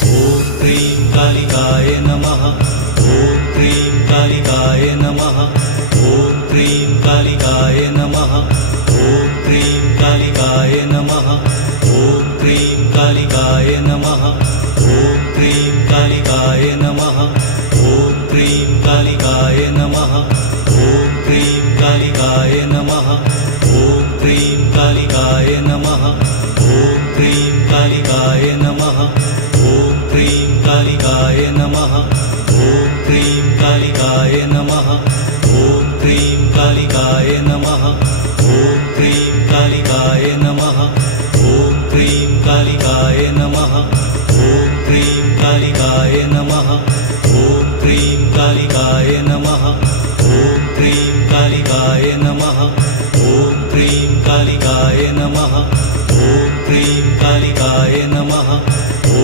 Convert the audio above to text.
ॐ cream कालिकाय नमः। ॐ cream कालिकाय नमः। ॐ cream कालिकाय नमः। ॐ क्रीं कालिकाय नमः। ॐ क्रीं कालिकाय नमः। ॐ क्रीं कालिकाय नमः। ॐ क्रीं कालिकाय नमः। ॐ क्रीं कालिकाय नमः। ॐ क्रीं कालिकाय नमः। ॐ क्रीं कालिकाय नमः। ॐ क्रीं कालिकाय नमः। ॐ क्रीं